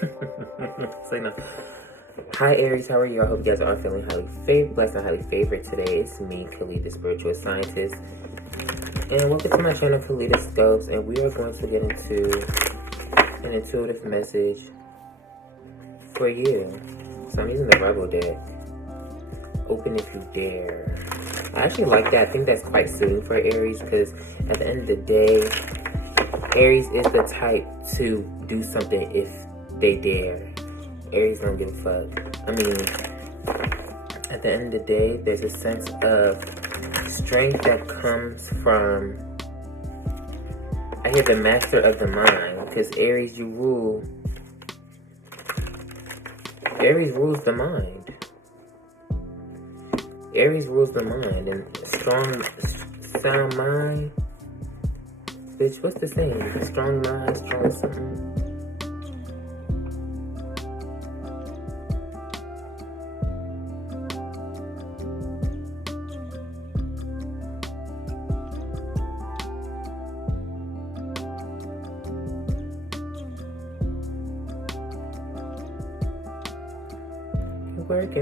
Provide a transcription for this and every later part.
So, hi Aries, how are you? I hope you guys are feeling highly blessed and highly favored today. It's me, Khalid, the spiritual scientist, and welcome to my channel, Kaleidoscopes, and we are going to get into an intuitive message for you. So I'm using the Rebel deck. Open if you dare. I actually like that. I think that's quite suiting for Aries because at the end of the day, Aries is the type to do something if they dare. Aries don't give a fuck. I mean, at the end of the day, there's a sense of strength that comes from, I hear the master of the mind, because Aries, you rule. Aries rules the mind. Aries rules the mind, and strong, sound mind. Bitch, what's the saying? Strong mind, strong something.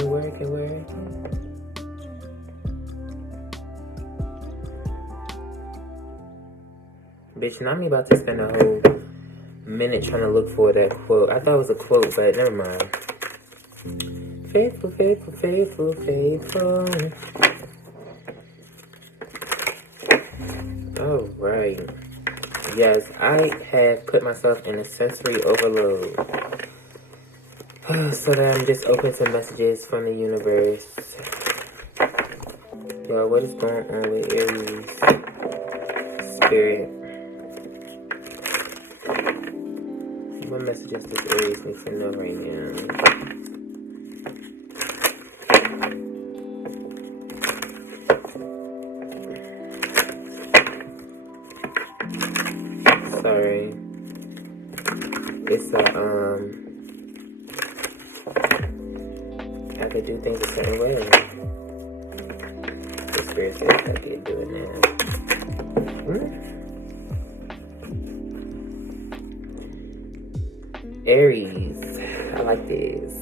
Working. Bitch, now I'm about to spend a whole minute trying to look for that quote. I thought it was a quote, but never mind. Faithful. Alright. Yes, I have put myself in a sensory overload. So that I'm just open to messages from the universe. Yo, what is going on with Aries? Spirit. What messages does Aries need to know right now? Sorry. It's I could do things a certain way. The spirit says I could do it now. Aries, I like this.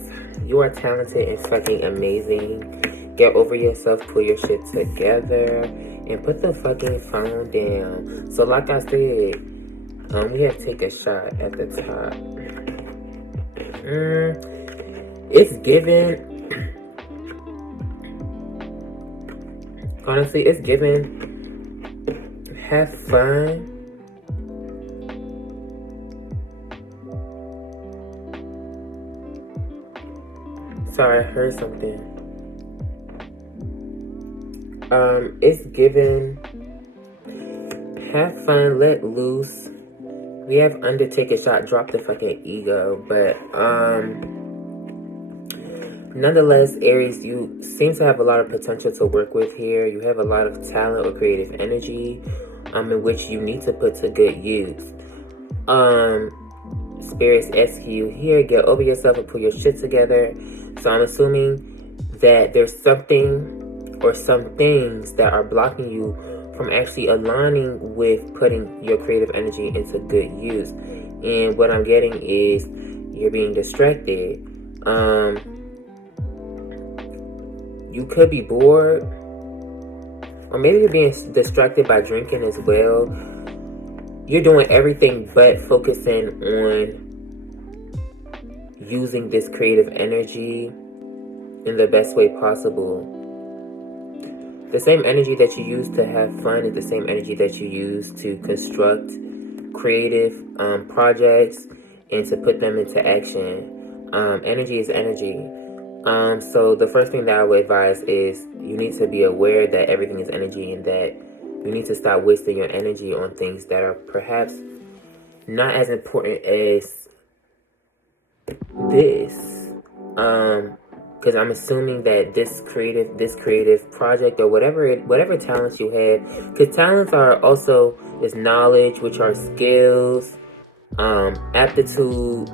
You are talented and fucking amazing. Get over yourself, pull your shit together, and put the fucking phone down. So like I said, we have to take a shot at the top. It's given. Honestly, it's given. Have fun. Sorry, I heard something. It's given. Have fun, let loose. We have undertake a shot, drop the fucking ego, but nonetheless, Aries, you seem to have a lot of potential to work with here. You have a lot of talent or creative energy, in which you need to put to good use. Spirits ask you here, get over yourself and pull your shit together. So I'm assuming that there's something or some things that are blocking you from actually aligning with putting your creative energy into good use. And what I'm getting is you're being distracted. You could be bored, or maybe you're being distracted by drinking as well. You're doing everything but focusing on using this creative energy in the best way possible. The same energy that you use to have fun is the same energy that you use to construct creative projects and to put them into action. Energy is energy. So the first thing that I would advise is you need to be aware that everything is energy and that you need to stop wasting your energy on things that are perhaps not as important as this. Because I'm assuming that this creative project or whatever talents you have, because talents are also is knowledge, which are skills, aptitude,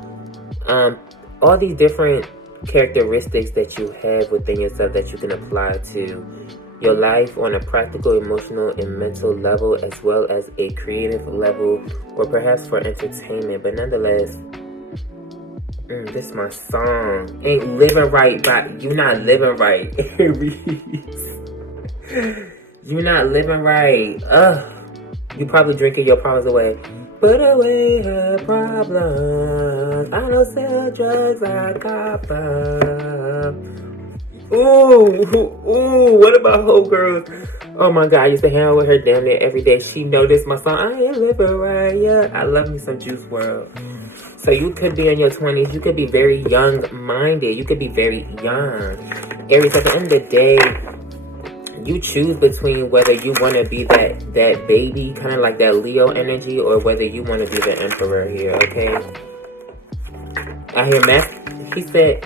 all these different characteristics that you have within yourself that you can apply to your life on a practical, emotional, and mental level, as well as a creative level, or perhaps for entertainment. But nonetheless, This is my song. Ain't living right, but you not living right, Aries. You not living right. You probably drinking your problems away. Put away her problems. I don't sell drugs, I cop them. Ooh, what about hoe girls? Oh my god, I used to hang out with her damn near every day. She know this my song. I ain't living right, yeah. I love me some Juice WRLD. So you could be in your 20s. You could be very young-minded. You could be very young. Aries, at the end of the day, you choose between whether you want to be that baby, kind of like that Leo energy, or whether you want to be the emperor here, okay? I hear Matt. He said,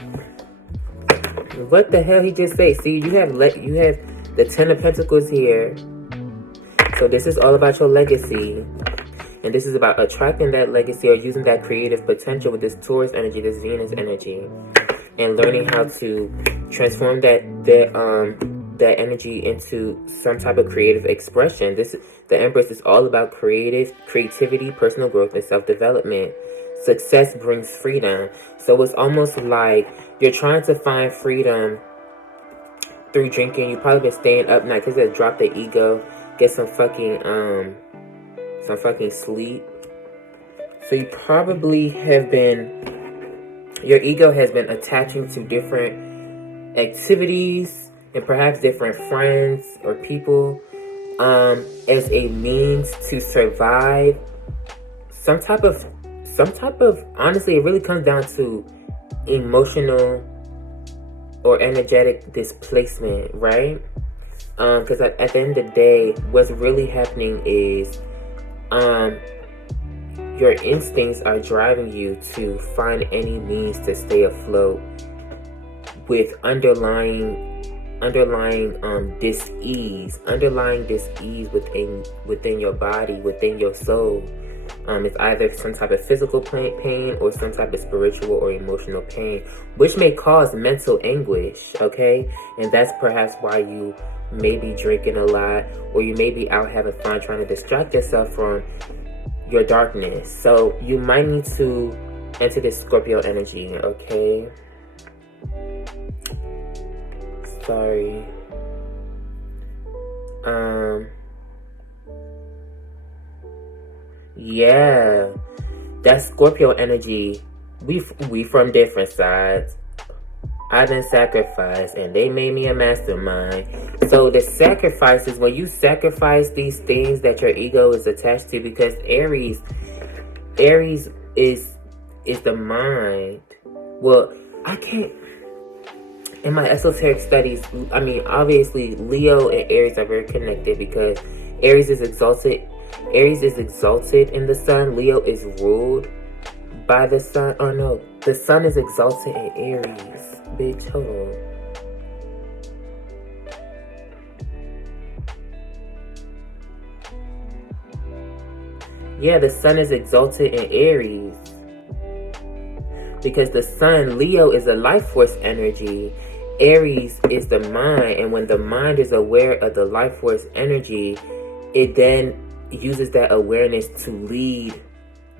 what the hell he just said? See, you have the Ten of Pentacles here. So this is all about your legacy. And this is about attracting that legacy or using that creative potential with this Taurus energy, this Venus energy. And learning how to transform that energy into some type of creative expression. The Empress is all about creativity, personal growth, and self-development. Success brings freedom. So it's almost like you're trying to find freedom through drinking. You've probably been staying up night because it drop the ego, get some fucking sleep. So you probably have been, your ego has been attaching to different activities and perhaps different friends or people as a means to survive some type of, honestly, it really comes down to emotional or energetic displacement, right? Because at the end of the day, what's really happening is your instincts are driving you to find any means to stay afloat with underlying dis-ease within your body, within your soul. It's either some type of physical pain or some type of spiritual or emotional pain, which may cause mental anguish, okay? And that's perhaps why you may be drinking a lot, or you may be out having fun trying to distract yourself from your darkness. So you might need to enter this Scorpio energy, okay? Sorry. Yeah, that Scorpio energy, we from different sides. I done sacrificed and they made me a mastermind. So the sacrifice is when you sacrifice these things that your ego is attached to, because Aries is the mind. Well, I can't, in my esoteric studies, I mean, obviously Leo and Aries are very connected because Aries is exalted in the sun. Leo is ruled by the sun. Oh no, the sun is exalted in Aries. Bitch, hold on. Yeah, the sun is exalted in Aries. Because the sun, Leo, is a life force energy. Aries is the mind. And when the mind is aware of the life force energy, it then uses that awareness to lead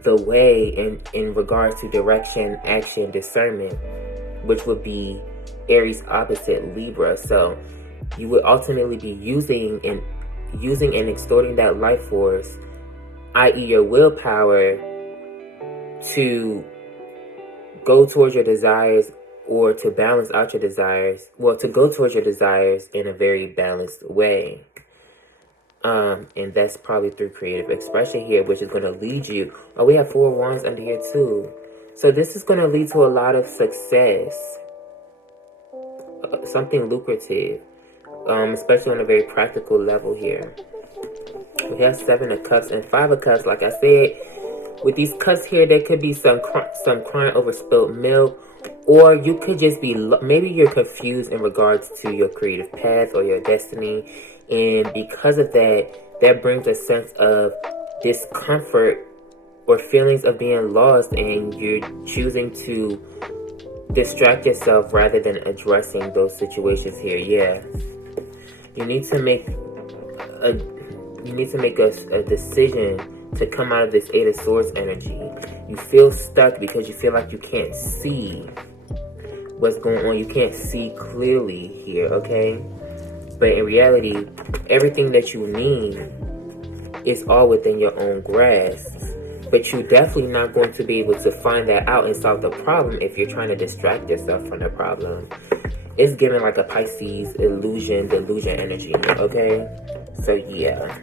the way in regards to direction, action, discernment, which would be Aries opposite Libra. So you would ultimately be using and extorting that life force, i.e. your willpower, to go towards your desires or to balance out your desires. Well, to go towards your desires in a very balanced way. And that's probably through creative expression here, which is going to lead you. Oh, we have 4 wands under here too. So this is going to lead to a lot of success. Something lucrative. Especially on a very practical level here. We have 7 of Cups and 5 of Cups. Like I said, with these cups here, there could be some crying over spilled milk. Or you could just be, maybe you're confused in regards to your creative path or your destiny. And because of that, that brings a sense of discomfort or feelings of being lost. And you're choosing to distract yourself rather than addressing those situations here. Yeah. You need to make a decision to come out of this 8 of Swords energy. You feel stuck because you feel like you can't see what's going on. You can't see clearly here, okay? But in reality, everything that you need is all within your own grasp. But you're definitely not going to be able to find that out and solve the problem if you're trying to distract yourself from the problem. It's giving like a Pisces delusion energy, okay? So yeah.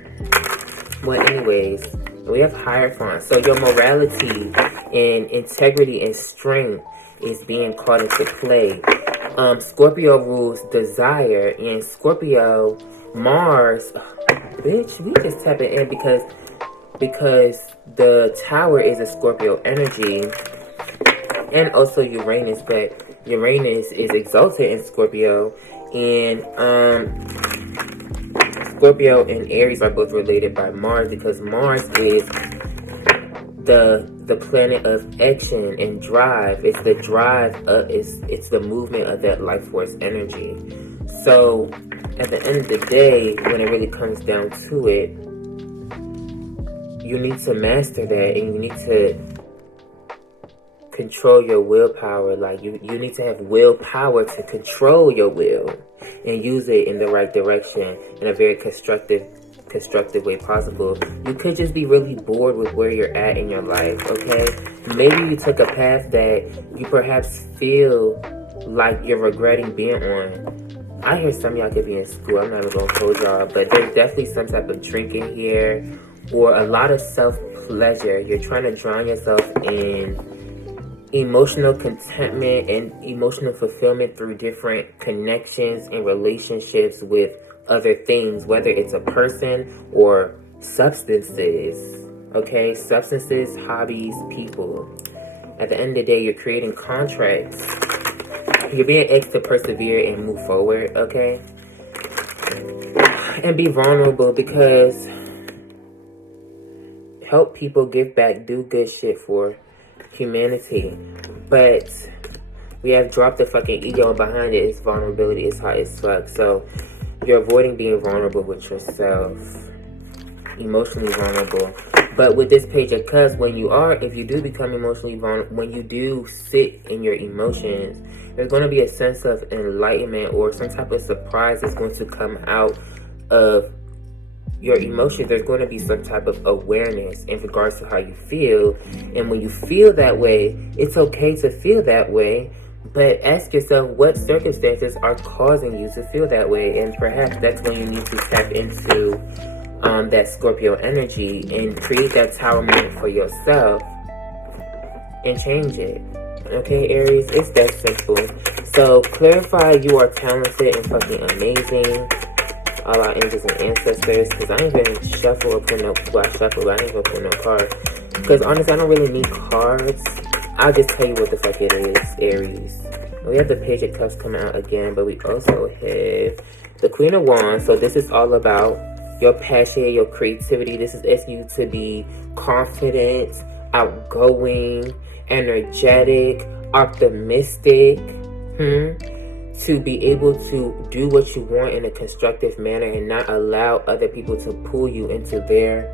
Well, anyways, we have Hierophant. So your morality and integrity and strength is being called into play. Scorpio rules desire, and Scorpio, Mars, bitch, we just tap it in because the tower is a Scorpio energy, and also Uranus, but Uranus is exalted in Scorpio, and Scorpio and Aries are both related by Mars because Mars is the planet of action and drive. It's the drive, it's the movement of that life force energy. So at the end of the day, when it really comes down to it, you need to master that, and you need to control your willpower. Like you need to have willpower to control your will and use it in the right direction in a very constructive way possible. You could just be really bored with where you're at in your life, okay? Maybe you took a path that you perhaps feel like you're regretting being on. I hear some of y'all could be in school. I'm not even gonna hold y'all, but there's definitely some type of drinking here or a lot of self-pleasure. You're trying to drown yourself in emotional contentment and emotional fulfillment through different connections and relationships with other things, whether it's a person or substances, okay? Substances, hobbies, people. At the end of the day, you're creating contracts. You're being asked to persevere and move forward, okay? And be vulnerable, because help people, give back, do good shit for humanity. But we have dropped the fucking ego, and behind it is vulnerability. It's hot as fuck. So you're avoiding being vulnerable with yourself, emotionally vulnerable. But with this page of cups, if you do become emotionally vulnerable, when you do sit in your emotions, there's going to be a sense of enlightenment or some type of surprise that's going to come out of your emotions. There's going to be some type of awareness in regards to how you feel. And when you feel that way, it's okay to feel that way. But ask yourself what circumstances are causing you to feel that way. And perhaps that's when you need to tap into that Scorpio energy and create that tower moment for yourself and change it. Okay, Aries? It's that simple. So clarify you are talented and fucking amazing. All our angels and ancestors. Because I ain't gonna shuffle or pull no... Well, I shuffle, but I ain't gonna pull no cards. Because honestly, I don't really need cards. I'll just tell you what the fuck it is, Aries. We have the Page of Cups coming out again, but we also have the Queen of Wands. So this is all about your passion, your creativity. This is asking you to be confident, outgoing, energetic, optimistic, to be able to do what you want in a constructive manner and not allow other people to pull you into their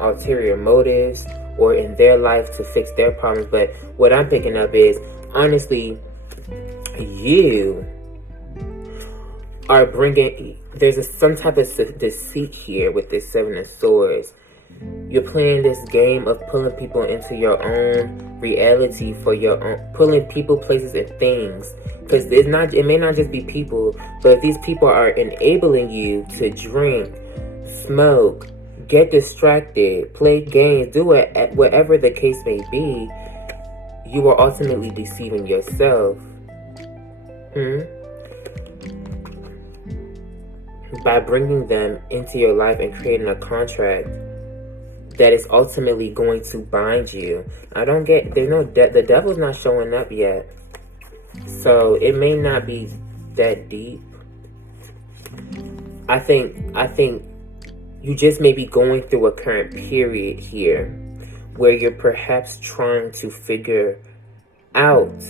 ulterior motives or in their life to fix their problems. But what I'm picking up is, honestly, you are bringing, some type of deceit here with this Seven of Swords. You're playing this game of pulling people into your own reality for your own, pulling people, places, and things. Because it may not just be people, but if these people are enabling you to drink, smoke, get distracted, play games, do it, whatever the case may be, you are ultimately deceiving yourself. By bringing them into your life and creating a contract that is ultimately going to bind you. The devil's not showing up yet. So it may not be that deep. I think you just may be going through a current period here where you're perhaps trying to figure out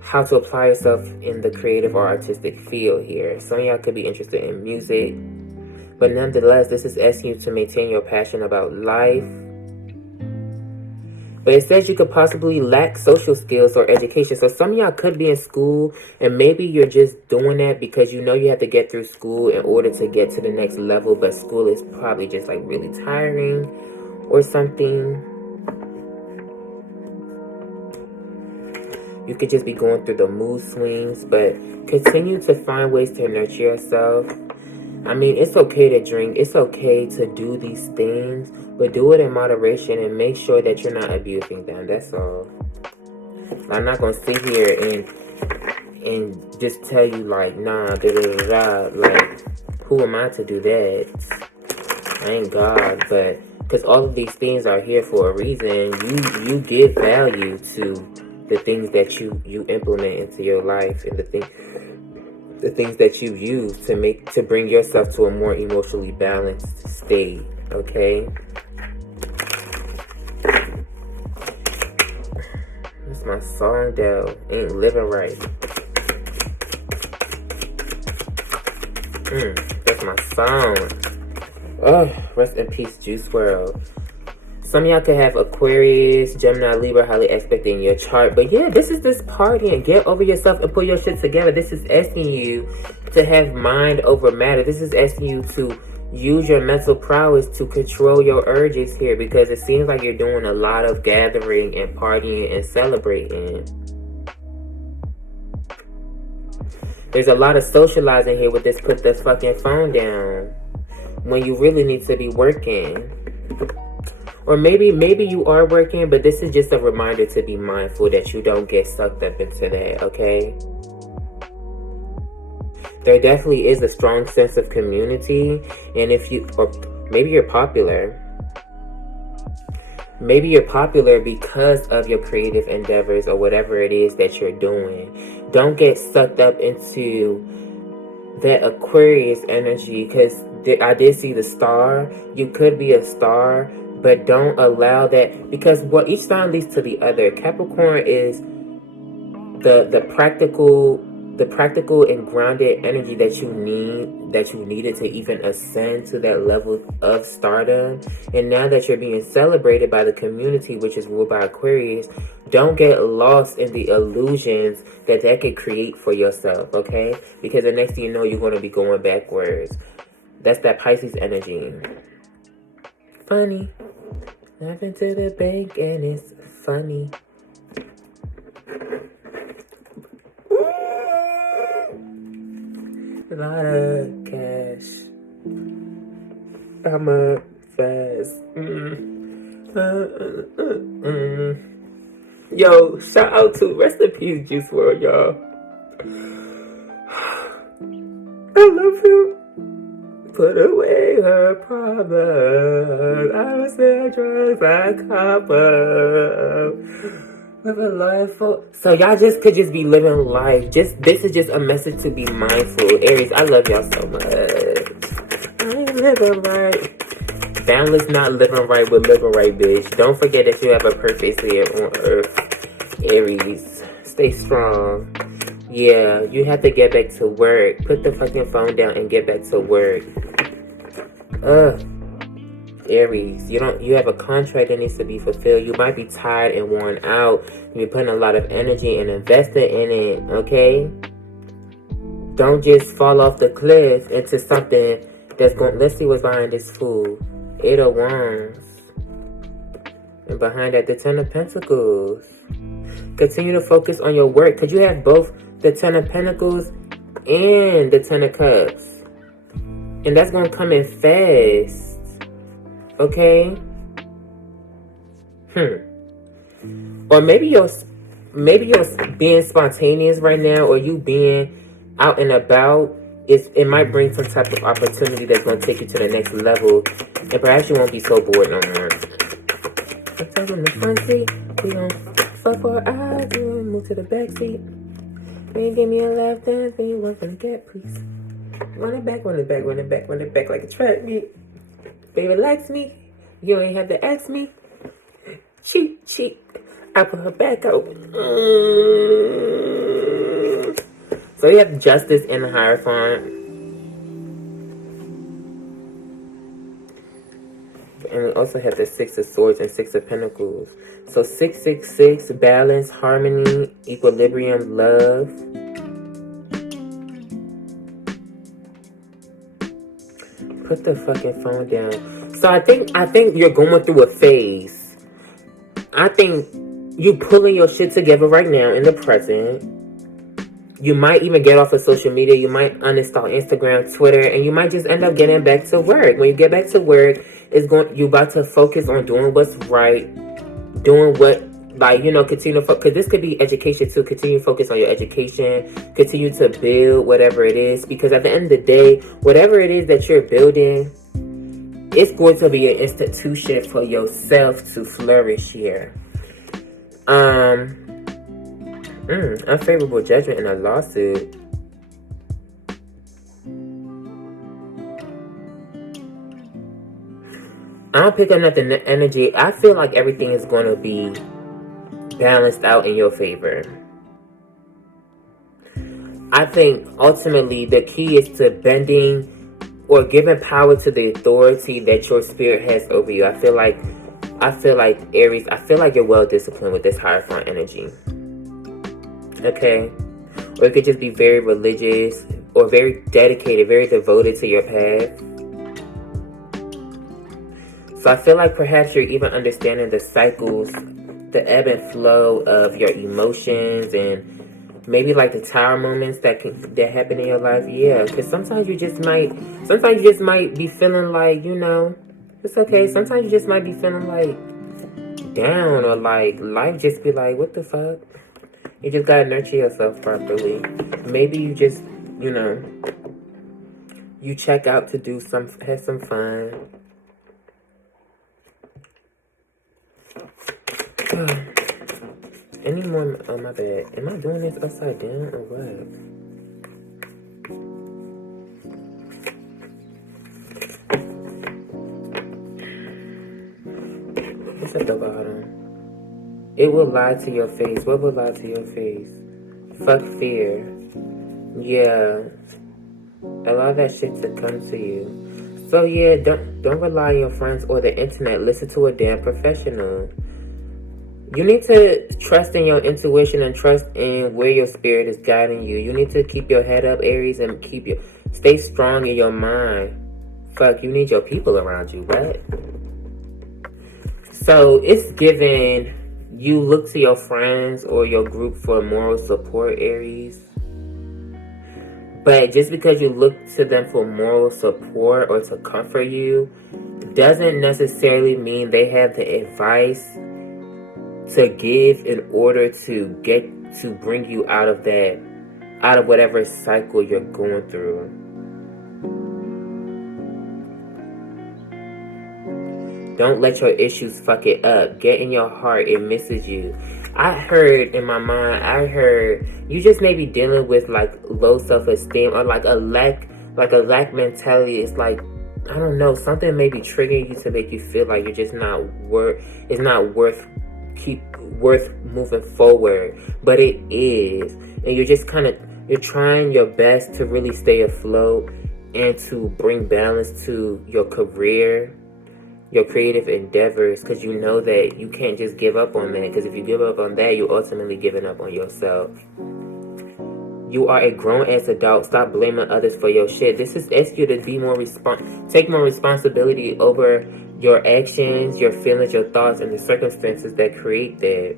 how to apply yourself in the creative or artistic field here. Some of y'all could be interested in music. But nonetheless, this is asking you to maintain your passion about life. But it says you could possibly lack social skills or education. So some of y'all could be in school, and maybe you're just doing that because you know you have to get through school in order to get to the next level. But school is probably just like really tiring or something. You could just be going through the mood swings, but continue to find ways to nurture yourself. I mean, it's okay to drink. It's okay to do these things, but do it in moderation and make sure that you're not abusing them. That's all. I'm not going to sit here and just tell you, like, nah, da da da da. Like, who am I to do that? I ain't God, but because all of these things are here for a reason. You give value to the things that you implement into your life, and the things that you use to bring yourself to a more emotionally balanced state, okay? That's my song, though. Ain't living right. That's my song. Oh, rest in peace, Juice WRLD. Some of y'all could have Aquarius, Gemini, Libra, highly expected in your chart. But yeah, this is this party, and get over yourself and pull your shit together. This is asking you to have mind over matter. This is asking you to use your mental prowess to control your urges here, because it seems like you're doing a lot of gathering and partying and celebrating. There's a lot of socializing here with this put the fucking phone down when you really need to be working. Or maybe you are working, but this is just a reminder to be mindful that you don't get sucked up into that, okay? There definitely is a strong sense of community, and or maybe you're popular. Maybe you're popular because of your creative endeavors or whatever it is that you're doing. Don't get sucked up into that Aquarius energy, because I did see the star. You could be a star, but don't allow that, because what each sign leads to the other. Capricorn is the practical and grounded energy that you needed to even ascend to that level of stardom. And now that you're being celebrated by the community, which is ruled by Aquarius, don't get lost in the illusions that could create for yourself, okay? Because the next thing you know, you're going to be going backwards. That's that Pisces energy. Funny. Laughing to the bank and it's funny. A lot of cash. I'm a fast. Yo, shout out to rest in peace, Juice WRLD, y'all. I love him. Put away her problems. I was sell drugs like copper. Living life for... So y'all could just be living life. This is just a message to be mindful. Aries, I love y'all so much. I ain't living right. Boundless not living right with living right, bitch. Don't forget that you have a purpose here on Earth. Aries, stay strong. Yeah, you have to get back to work. Put the fucking phone down and get back to work. Aries, you have a contract that needs to be fulfilled. You might be tired and worn out. You're putting a lot of energy and invested in it, okay? Don't just fall off the cliff into something that's going... Let's see what's behind this fool. 8 of Wands. And behind that, the 10 of Pentacles. Continue to focus on your work, because you have both the 10 of Pentacles and the 10 of Cups. And that's going to come in fast. Okay? Or maybe you're being spontaneous right now, or you being out and about. It might bring some type of opportunity that's going to take you to the next level. And perhaps you won't be so bored no more. Let's take in the front seat. We gon' fuck for hours. We gon' move to the back seat. Baby, give me a lap dance. When you want from the gap, please. Run it back, run it back, run it back, run it back like a track meet. Baby likes me. You ain't have to ask me. Cheat, cheat. I put her back out. So you have Justice in the Hierophant. also have the Six of Swords and Six of Pentacles. So 666, balance, harmony, equilibrium, love. Put the fucking phone down. So I think you're going through a phase. I think you pulling your shit together right now in the present. You might even get off of social media. You might uninstall Instagram, Twitter, and you might just end up getting back to work. When you get back to work, you're about to focus on doing what's right, doing what, like, you know, continue to, because this could be education too. Continue to focus on your education, continue to build whatever it is, because at the end of the day, whatever it is that you're building, it's going to be an institution for yourself to flourish here. Unfavorable judgment in a lawsuit. I don't pick up nothing energy. I feel like everything is going to be balanced out in your favor. I think ultimately the key is to bending or giving power to the authority that your spirit has over you. I feel like Aries, I feel like you're well disciplined with this Hierophant energy. Okay? Or it could just be very religious or very dedicated, very devoted to your path. So I feel like perhaps you're even understanding the cycles, the ebb and flow of your emotions, and maybe like the tower moments that happen in your life. Yeah, because sometimes you just might be feeling like, you know, it's okay. Sometimes you just might be feeling like down, or like life just be like, what the fuck? You just gotta nurture yourself properly. Maybe you just, you know, you check out to have some fun. Any more? Oh, my bad. Am I doing this upside down or what? What's at the bottom? It will lie to your face. What will lie to your face? Fuck fear. Yeah. Allow that shit to come to you. So yeah, don't rely on your friends or the internet. Listen to a damn professional. You need to trust in your intuition and trust in where your spirit is guiding you. You need to keep your head up, Aries, and stay strong in your mind. Fuck, you need your people around you, right? So it's given you look to your friends or your group for moral support, Aries. But just because you look to them for moral support or to comfort you doesn't necessarily mean they have the advice to give in order to bring you out of whatever cycle you're going through. Don't let your issues fuck it up. Get in your heart, it misses you. I heard in my mind, you just may be dealing with like low self-esteem or like a lack mentality. It's like, I don't know, something may be triggering you to make you feel like you're just not worth moving forward. But it is. And you're just you're trying your best to really stay afloat and to bring balance to your career, your creative endeavors, because you know that you can't just give up on that, because if you give up on that, you're ultimately giving up on yourself. You are a grown-ass adult. Stop blaming others for your shit. This is asking you to be take more responsibility over your actions, your feelings, your thoughts, and the circumstances that create that.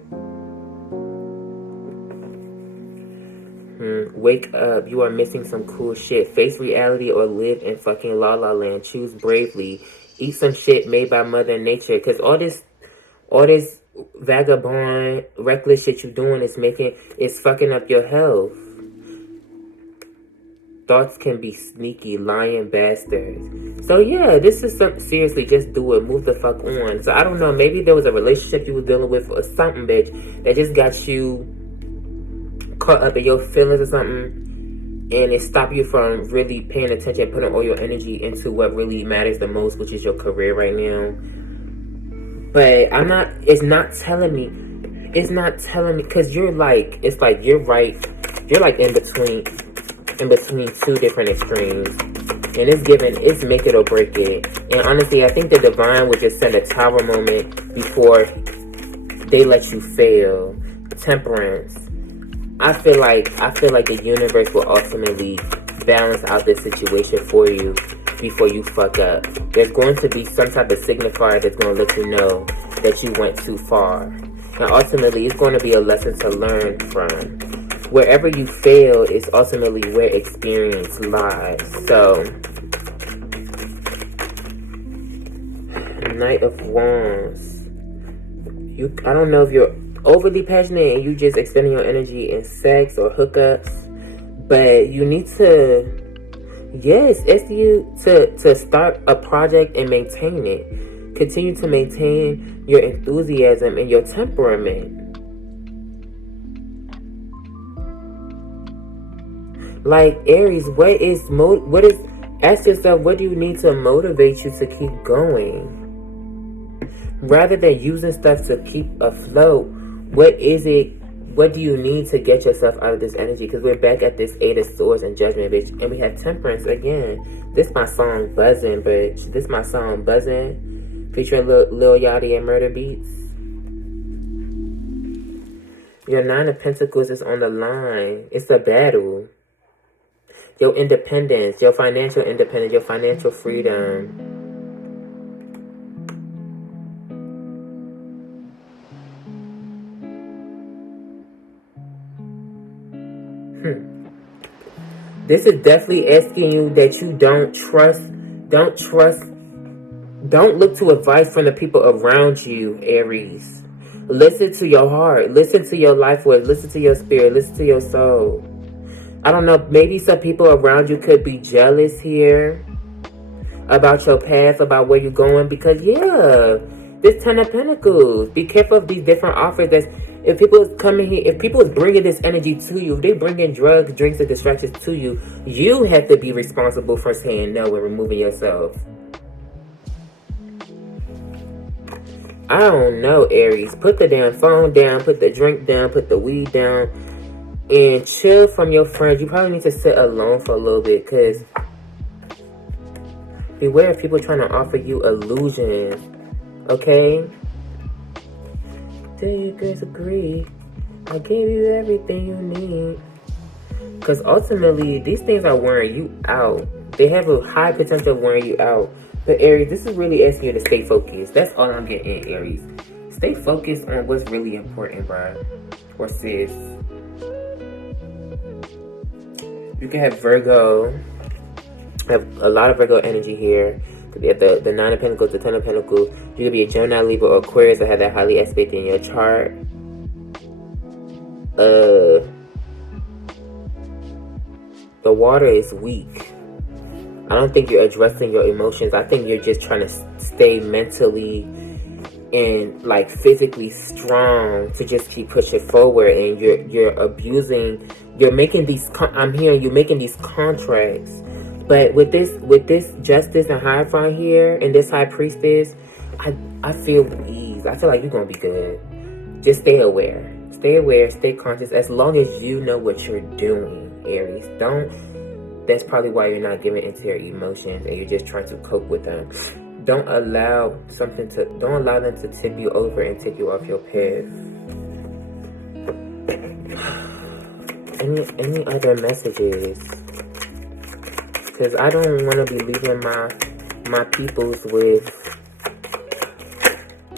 Wake up. You are missing some cool shit. Face reality or live in fucking la la land. Choose bravely. Eat some shit made by Mother Nature. Because all this vagabond, reckless shit you're doing is fucking up your health. Thoughts can be sneaky, lying bastards. So yeah, this is seriously, just do it. Move the fuck on. So I don't know, maybe there was a relationship you were dealing with or something, bitch, that just got you caught up in your feelings or something, and it stopped you from really paying attention, putting all your energy into what really matters the most, which is your career right now. But it's not telling me, because you're like, it's like you're right, you're like in between two different extremes. And it's make it or break it. And honestly, I think the divine would just send a tower moment before they let you fail. Temperance. I feel like the universe will ultimately balance out this situation for you before you fuck up. There's going to be some type of signifier that's going to let you know that you went too far. And ultimately, it's going to be a lesson to learn from. Wherever you fail is ultimately where experience lies. So, Knight of Wands. I don't know if you're overly passionate and you just extending your energy in sex or hookups, but you need to, yes, it's you to start a project and maintain it. Continue to maintain your enthusiasm and your temperament. Like, Aries, ask yourself, what do you need to motivate you to keep going? Rather than using stuff to keep afloat, what do you need to get yourself out of this energy? Because we're back at this 8 of Swords and Judgment, bitch. And we have Temperance again. This my song Buzzing, bitch. This my song Buzzing, featuring Lil Yachty and Murder Beats. Your 9 of Pentacles is on the line. It's a battle. Your independence, your financial independence, your financial freedom. This is definitely asking you that you don't look to advice from the people around you, Aries. Listen to your heart. Listen to your life force. Listen to your spirit. Listen to your soul. I don't know, maybe some people around you could be jealous here about your path, about where you're going, because this 10 of Pentacles. Be careful of these different offers. If people is coming here, if people is bringing this energy to you, if they bringing drugs, drinks, and distractions to you, you have to be responsible for saying no and removing yourself. I don't know, Aries. Put the damn phone down, put the drink down, put the weed down, and chill from your friends. You probably need to sit alone for a little bit, because beware of people trying to offer you illusions. Okay? Do you guys agree? I gave you everything you need. Because ultimately, these things are wearing you out. They have a high potential of wearing you out. But Aries, this is really asking you to stay focused. That's all I'm getting, Aries. Stay focused on what's really important, bruh. Or sis. You can have Virgo. Have a lot of Virgo energy here. The 9 of Pentacles, the 10 of Pentacles. You could be a Gemini, Libra, or Aquarius, or have that highly aspect in your chart. The water is weak. I don't think you're addressing your emotions. I think you're just trying to stay mentally and like physically strong to just keep pushing forward. And you're abusing. You're making these. I'm hearing you making these contracts. But with this Justice and Hierophant here and this High Priestess, I feel ease. I feel like you're gonna be good. Just stay aware. Stay aware. Stay conscious. As long as you know what you're doing, Aries. That's probably why you're not giving into your emotions and you're just trying to cope with them. Don't allow them to tip you over and take you off your path. Any other messages? Because I don't want to be leaving my peoples with...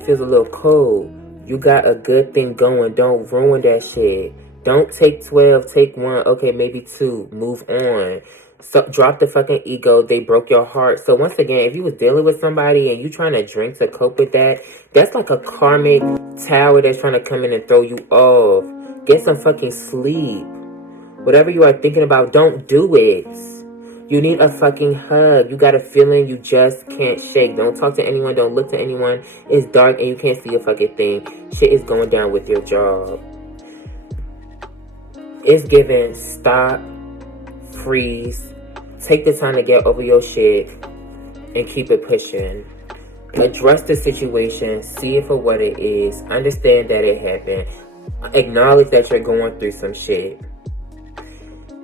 Feels a little cold. You got a good thing going. Don't ruin that shit. Don't take 12. Take 1. Okay, maybe 2. Move on. So drop the fucking ego. They broke your heart. So once again, if you was dealing with somebody and you trying to drink to cope with that, that's like a karmic tower that's trying to come in and throw you off. Get some fucking sleep. Whatever you are thinking about, don't do it. You need a fucking hug. You got a feeling you just can't shake. Don't talk to anyone. Don't look to anyone. It's dark and you can't see a fucking thing. Shit is going down with your job. It's given stop, freeze, take the time to get over your shit, and keep it pushing. Address the situation. See it for what it is. Understand that it happened. Acknowledge that you're going through some shit.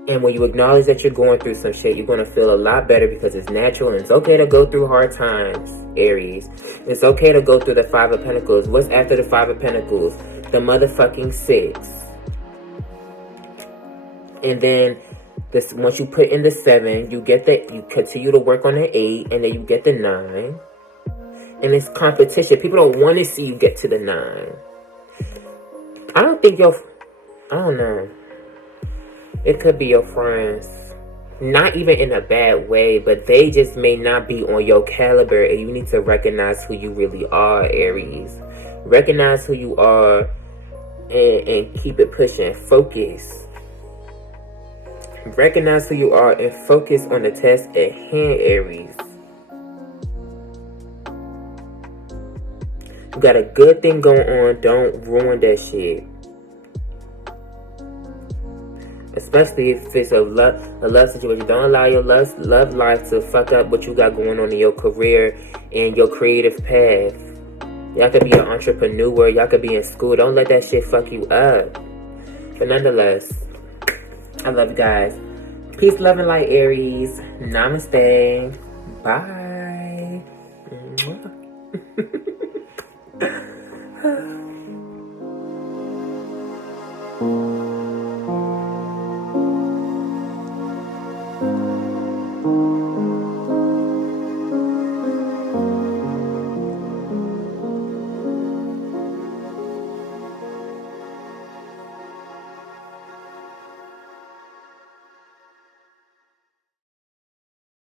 And when you acknowledge that you're going through some shit, you're going to feel a lot better because it's natural and it's okay to go through hard times, Aries. It's okay to go through the Five of Pentacles. What's after the Five of Pentacles? The motherfucking 6. And then this, once you put in the 7, you continue to work on the 8, and then you get the 9. And it's competition. People don't want to see you get to the 9. I don't know. It could be your friends. Not even in a bad way, but they just may not be on your caliber, and you need to recognize who you really are, Aries. Recognize who you are and keep it pushing. Focus. Recognize who you are and focus on the task at hand, Aries. You got a good thing going on. Don't ruin that shit. Especially if it's a love situation. Don't allow your love life to fuck up what you got going on in your career and your creative path. Y'all could be an entrepreneur. Y'all could be in school. Don't let that shit fuck you up. But nonetheless, I love you guys. Peace, love, and light, Aries. Namaste. Bye.